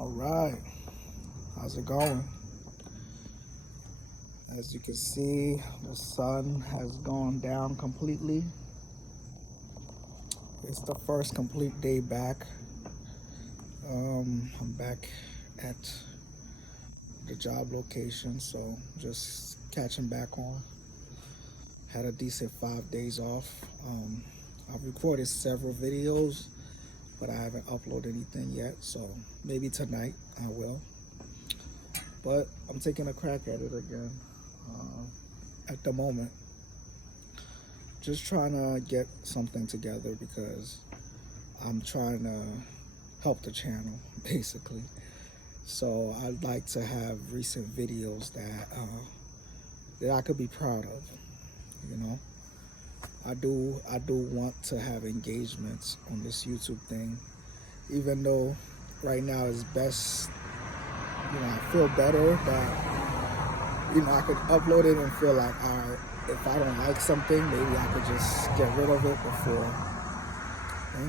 All right, how's it going? As you can see, the sun has gone down completely. It's the first complete day back. I'm back at the job location, so just catching back on. Had a decent 5 days off. I've recorded several videos, but I haven't uploaded anything yet, so maybe tonight I will. But I'm taking a crack at it again at the moment. Just trying to get something together because I'm trying to help the channel basically. So I'd like to have recent videos that I could be proud of. You know, I do want to have engagements on this YouTube thing, even though right now is best. I feel better that I could upload it and feel like, all right, if I don't like something, maybe I could just get rid of it before.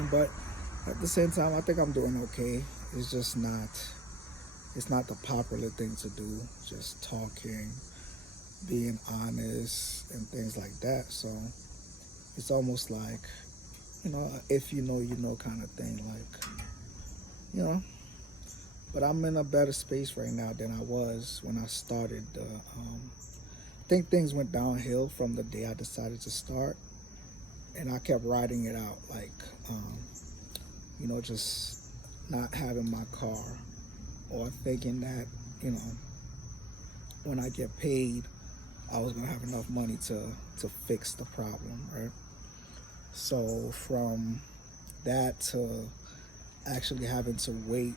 But at the same time, I think I'm doing okay. It's just not, it's not the popular thing to do, just talking, being honest and things like that. So it's almost like, if you know kind of thing, like, you know, but I'm in a better space right now than I was when I started. I think things went downhill from the day I decided to start, and I kept riding it out, like, just not having my car, or thinking that, when I get paid, I was gonna have enough money to fix the problem, right? So from that to actually having to wait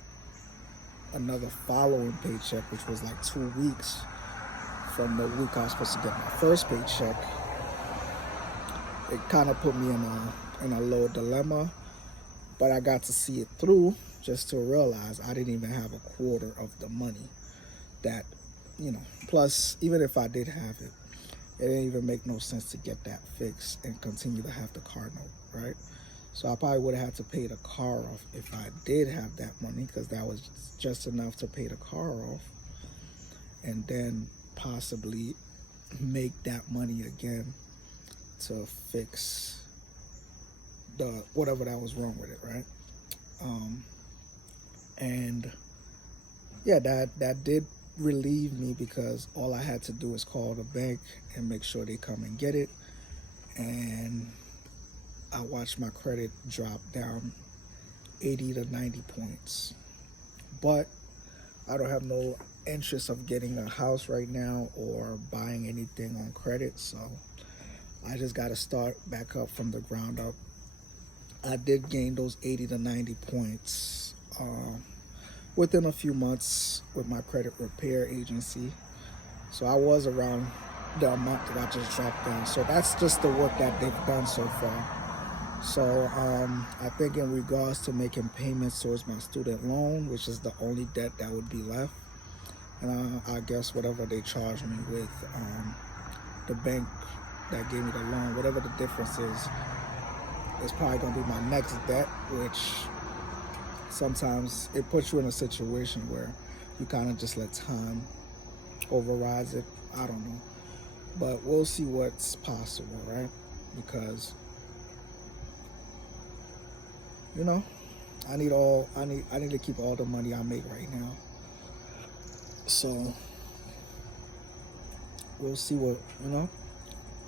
another following paycheck, which was like 2 weeks from the week I was supposed to get my first paycheck, it kind of put me in a little dilemma. But I got to see it through just to realize I didn't even have a quarter of the money that, plus even if I did have it, it didn't even make no sense to get that fixed and continue to have the car note, right? So I probably would have had to pay the car off if I did have that money, because that was just enough to pay the car off, and then possibly make that money again to fix the whatever that was wrong with it, right? And yeah, that did relieve me, because all I had to do is call the bank and make sure they come and get it, and I watched my credit drop down 80 to 90 points. But I don't have no interest of getting a house right now or buying anything on credit, so I just got to start back up from the ground up. I did gain those 80 to 90 points within a few months with my credit repair agency. So I was around the amount that I just dropped down. So that's just the work that they've done so far. So I think in regards to making payments towards my student loan, which is the only debt that would be left, and I guess whatever they charge me with the bank that gave me the loan, whatever the difference is, it's probably gonna be my next debt, which sometimes it puts you in a situation where you kind of just let time overrides it. I don't know, but we'll see what's possible, right? Because I need to keep all the money I make right now. So we'll see what,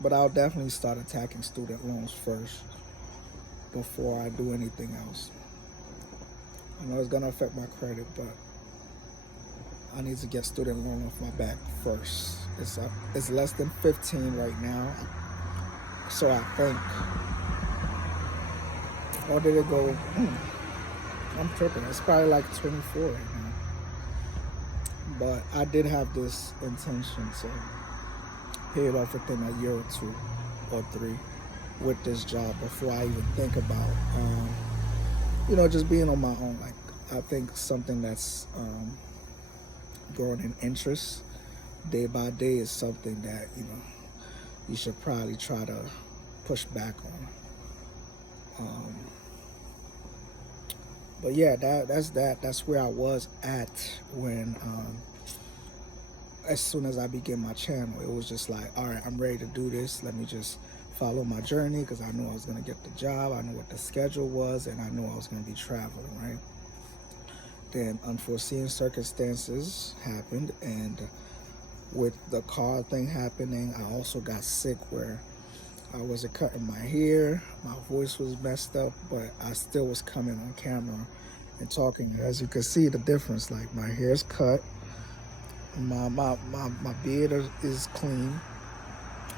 but I'll definitely start attacking student loans first before I do anything else. I know it's gonna affect my credit, but I need to get student loan off my back first. It's less than 15 right now, so I think. Or did it go? I'm tripping. It's probably like 24 right now. But I did have this intention to pay it off within a year or 2 or 3 with this job before I even think about, just being on my own. Like, I think something that's growing in interest day by day is something that, you should probably try to push back on. But yeah, that's where I was at when as soon as I began my channel. It was just like, all right, I'm ready to do this. Let me just follow my journey, because I knew I was going to get the job. I knew what the schedule was, and I knew I was going to be traveling, right? Then unforeseen circumstances happened, and with the car thing happening, I also got sick where I wasn't cutting my hair, my voice was messed up, but I still was coming on camera and talking. As you can see the difference, like my hair's cut, my beard is clean,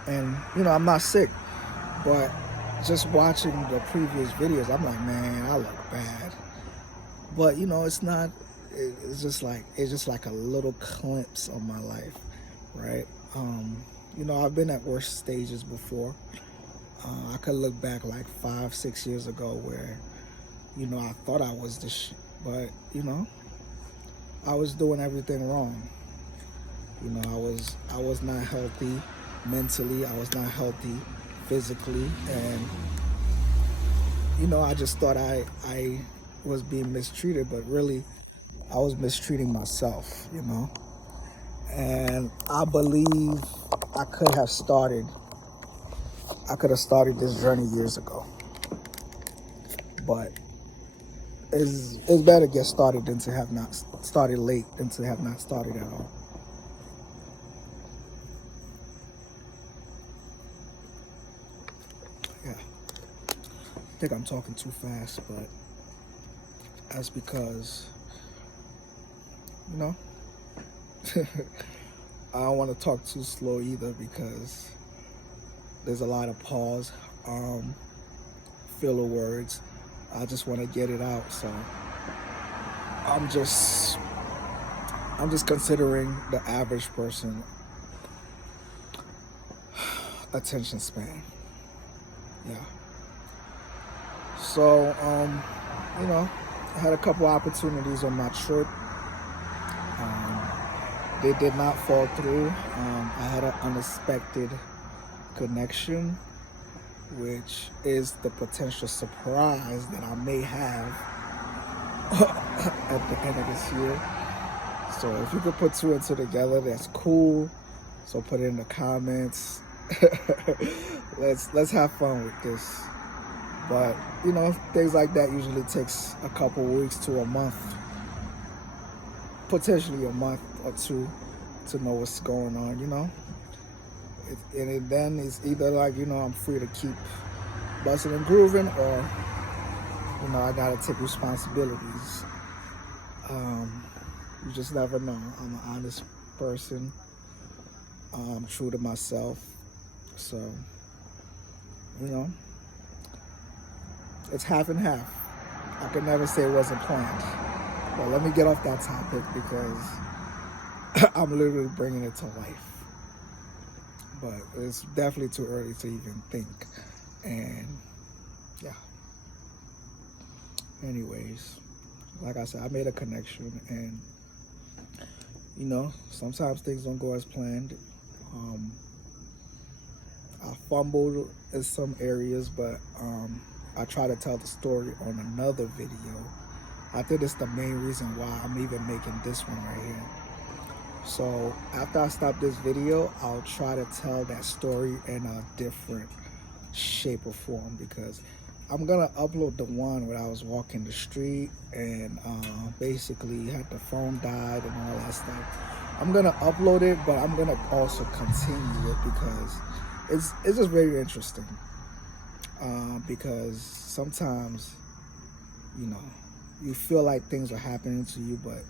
and I'm not sick. But just watching the previous videos, I'm like, man, I look bad. But it's not. It's just like a little glimpse of my life, right? I've been at worse stages before. I could look back like 5, 6 years ago where, I thought I was the but I was doing everything wrong. I was not healthy mentally. I was not healthy physically, and I just thought I was being mistreated, but really I was mistreating myself. And I believe I could have started. I could have started this journey years ago, but it's better get started than to have not started late than to have not started at all. Yeah, I think I'm talking too fast, but that's because you know I don't want to talk too slow either, because there's a lot of pause, filler words. I just want to get it out, so I'm just I'm just considering the average person attention span. Yeah. So I had a couple opportunities on my trip. They did not fall through. I had an unexpected connection, which is the potential surprise that I may have at the end of this year. So if you could put two and two together, that's cool. So put it in the comments. Let's have fun with this. But things like that usually takes a couple weeks to a month, potentially a month or two, to know what's going on. Then it's either like I'm free to keep busting and grooving, or I gotta take responsibilities. You just never know. I'm an honest person. I'm true to myself. So it's half and half. I could never say it wasn't planned. But let me get off that topic, because I'm literally bringing it to life. But it's definitely too early to even think. And yeah. Anyways, like I said, I made a connection, and sometimes things don't go as planned. I fumbled in some areas, but I try to tell the story on another video. I think it's the main reason why I'm even making this one right here. So after I stop this video, I'll try to tell that story in a different shape or form, because I'm gonna upload the one where I was walking the street and basically had the phone died and all that stuff. I'm gonna upload it, but I'm gonna also continue it, because it's just very interesting. Because sometimes you feel like things are happening to you, but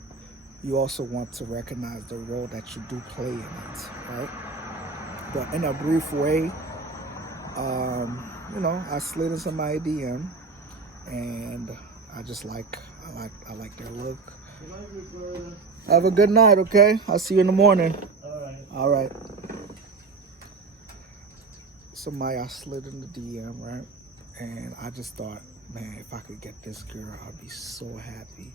you also want to recognize the role that you do play in it, right? But in a brief way, I slid into my DM, and I like their look. Have a good night, okay? I'll see you in the morning. All right. Somebody I slid in the DM, right? And I just thought, man, if I could get this girl, I'd be so happy.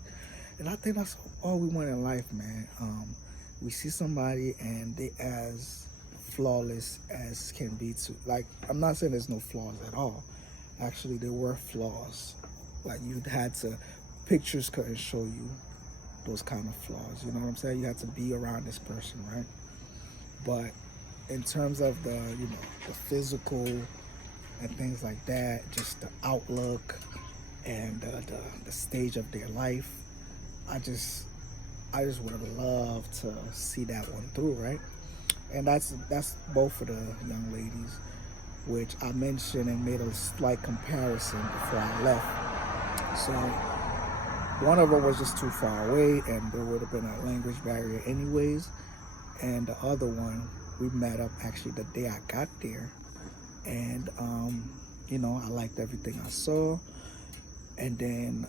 And I think that's all we want in life, man. We see somebody and they as flawless as can be too. Like, I'm not saying there's no flaws at all. Actually, there were flaws. Like, you had to pictures couldn't show you those kind of flaws. You know what I'm saying? You have to be around this person, right? But in terms of the physical and things like that, just the outlook and the stage of their life, I just would have loved to see that one through, right? And that's both of the young ladies, which I mentioned and made a slight comparison before I left. So one of them was just too far away, and there would have been a language barrier anyways. And the other one, we met up actually the day I got there, and I liked everything I saw. And then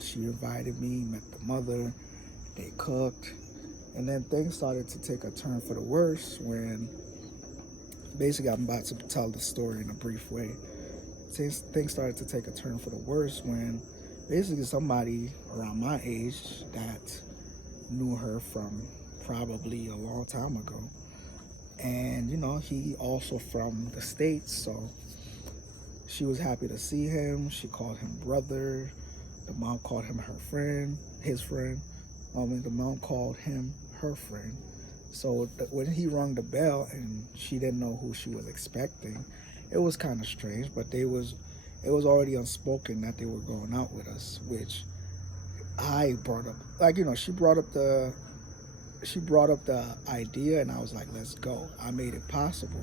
she invited me, met the mother, they cooked, and then things started to take a turn for the worse when, basically, I'm about to tell the story in a brief way. Things started to take a turn for the worse when basically somebody around my age that knew her from probably a long time ago, and he also from the States, so she was happy to see him. She called him brother. The mom called him her friend, his friend. And the mom called him her friend. So when he rung the bell and she didn't know who she was expecting, it was kind of strange. But it was already unspoken that they were going out with us, which I brought up. She brought up the idea, and I was like, let's go. I made it possible.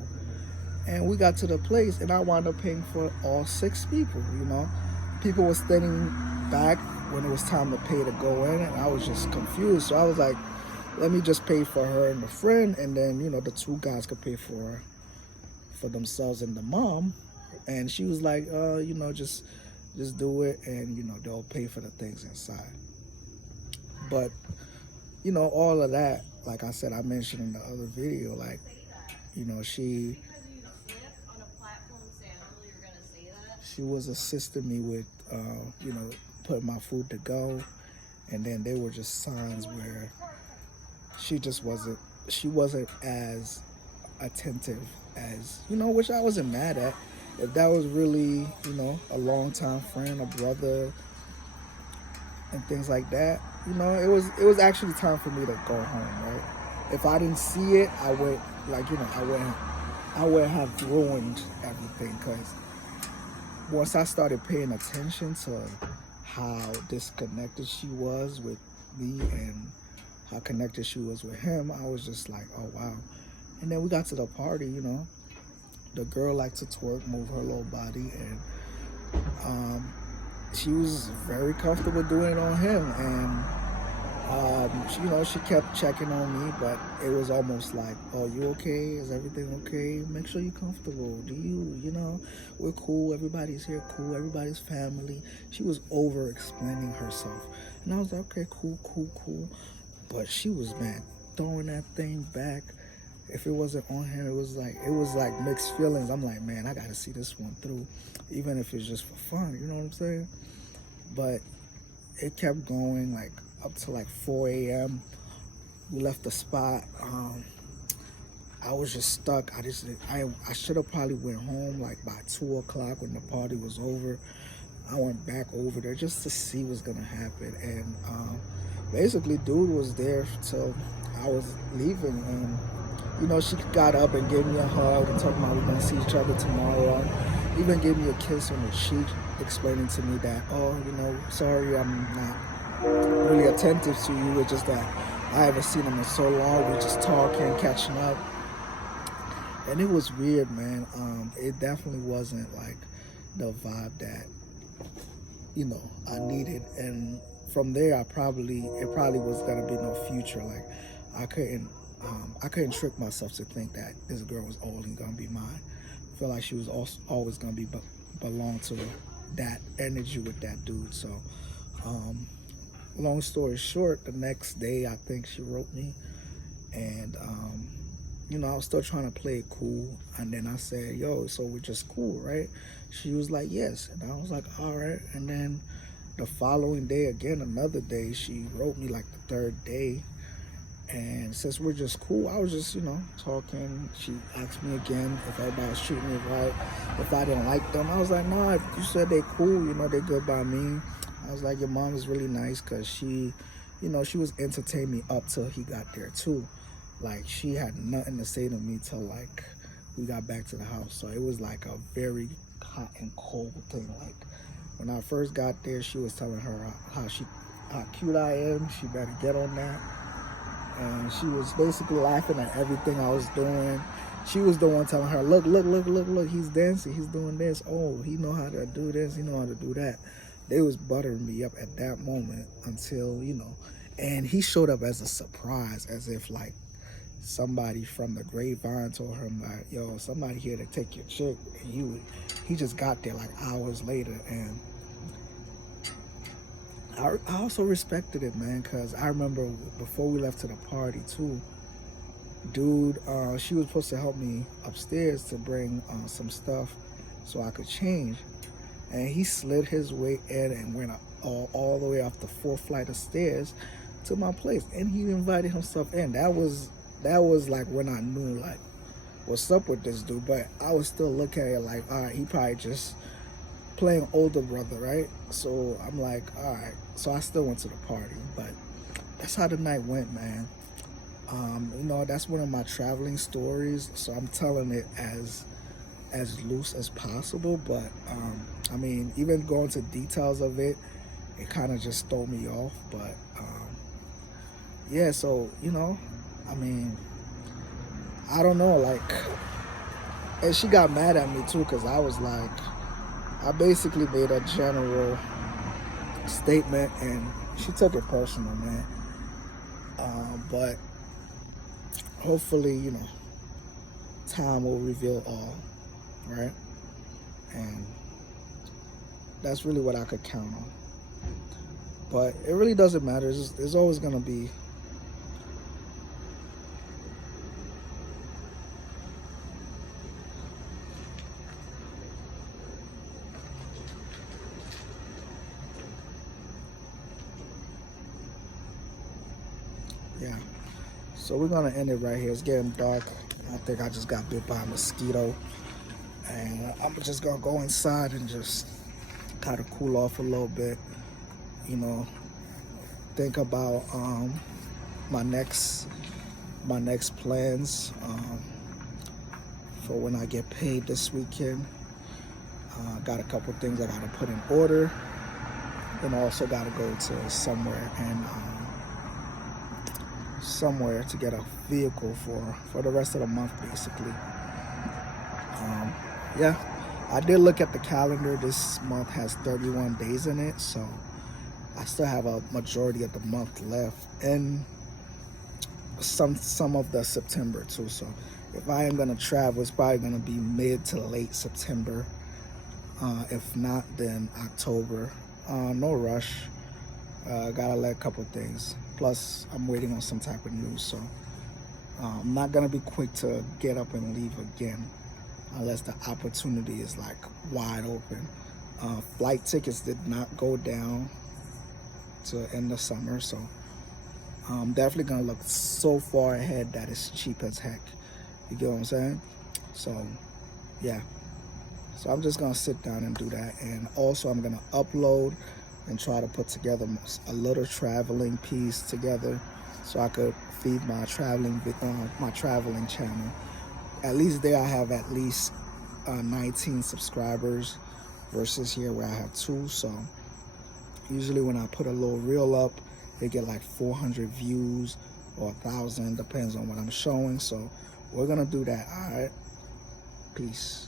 And we got to the place, and I wound up paying for all 6 people. People were standing back when it was time to pay to go in, and I was just confused. So I was like, let me just pay for her and the friend, and then the 2 guys could pay for themselves and the mom. And she was like, just do it, and they'll pay for the things inside. But all of that, like I said, I mentioned in the other video, like she was assisting me with putting my food to go, and then there were just signs where she wasn't as attentive as which I wasn't mad at. If that was really a longtime friend, a brother, and things like that, it was actually time for me to go home, right? If I didn't see it, I would I would have ruined everything, because once I started paying attention to how disconnected she was with me and how connected she was with him, I was just like, oh wow. And then we got to the party, the girl liked to twerk, move her little body, and she was very comfortable doing it on him. And she kept checking on me, but it was almost like, oh, you okay? Is everything okay? Make sure you're comfortable. We're cool. Everybody's here cool. Everybody's family. She was over explaining herself. And I was like, okay, cool. But she was, man, throwing that thing back. If it wasn't on him, it was like mixed feelings. I'm like, man, I got to see this one through, even if it's just for fun. You know what I'm saying? But it kept going, like, up to like 4 a.m. We left the spot. I was just stuck. I should have probably went home like by 2 o'clock when the party was over. I went back over there just to see what's gonna happen. And basically, dude was there till I was leaving. And she got up and gave me a hug and talking about we're gonna see each other tomorrow. Even gave me a kiss on the cheek, explaining to me that, sorry, I'm not really attentive to you. It's just that I haven't seen him in so long. We're just talking, catching up. And it was weird, man. It definitely wasn't like the vibe that, I needed. And from there, it probably was gonna be no future. Like, I couldn't trick myself to think that this girl was only gonna be mine. I feel like she was always gonna be belong to that energy with that dude. So, long story short, the next day I think she wrote me, and I was still trying to play it cool. And then I said, yo, so we're just cool, right? She was like, yes. And I was like, all right. And then the following day, again, another day, she wrote me like the 3rd day. And since we're just cool, I was just, talking. She asked me again if everybody was treating me right, if I didn't like them. I was like, nah, if you said they cool, they good by me. I was like, your mom is really nice because she, you know, she was entertaining me up till he got there too. Like she had nothing to say to me till like we got back to the house. So it was like a very hot and cold thing. Like when I first got there, she was telling her how cute I am. She better get on that. And she was basically laughing at everything I was doing. She was the one telling her, look, he's dancing, he's doing this. Oh, he know how to do this, he know how to do that. They was buttering me up at that moment until, you know, and he showed up as a surprise, as if like somebody from the grapevine told him like, yo, somebody here to take your chick. And he just got there like hours later. And I also respected it, man, because I remember before we left to the party too, dude, she was supposed to help me upstairs to bring some stuff so I could change. And he slid his way in and went all the way up the 4th flight of stairs to my place. And he invited himself in. That was like when I knew like what's up with this dude. But I was still looking at it like, all right, he probably just playing older brother, right? So I'm like, all right. So I still went to the party. But that's how the night went, man. You know, that's one of my traveling stories, so I'm telling it as loose as possible. But I mean, even going to details of it, it kind of just threw me off. But yeah, so you know, I mean, I don't know, like, and she got mad at me too because I was like, I basically made a general statement, and she took it personal, man. But hopefully, you know, time will reveal all, right? And that's really what I could count on. But it really doesn't matter. It's always going to be yeah. So we're gonna end it right here. It's getting dark. I think I just got bit by a mosquito, and I'm just gonna go inside and just kind of cool off a little bit. You know, think about my next plans for when I get paid this weekend. Got a couple things I gotta put in order, and also gotta go to somewhere and somewhere to get a vehicle for the rest of the month, basically. Yeah, I did look at the calendar. This month has 31 days in it, so I still have a majority of the month left, and some of the September too. So if I am gonna travel, it's probably gonna be mid to late September. If not, then October. No rush. Gotta let a couple things. Plus, I'm waiting on some type of news, so I'm not gonna be quick to get up and leave again unless the opportunity is like wide open. Flight tickets did not go down to end of summer, so I'm definitely gonna look so far ahead that it's cheap as heck. You get what I'm saying? So yeah. So I'm just gonna sit down and do that, and also I'm gonna upload and try to put together a little traveling piece together so I could feed my traveling channel. At least there I have at least 19 subscribers versus here where I have 2. So usually when I put a little reel up, they get like 400 views or 1,000, depends on what I'm showing. So we're gonna do that. All right, peace.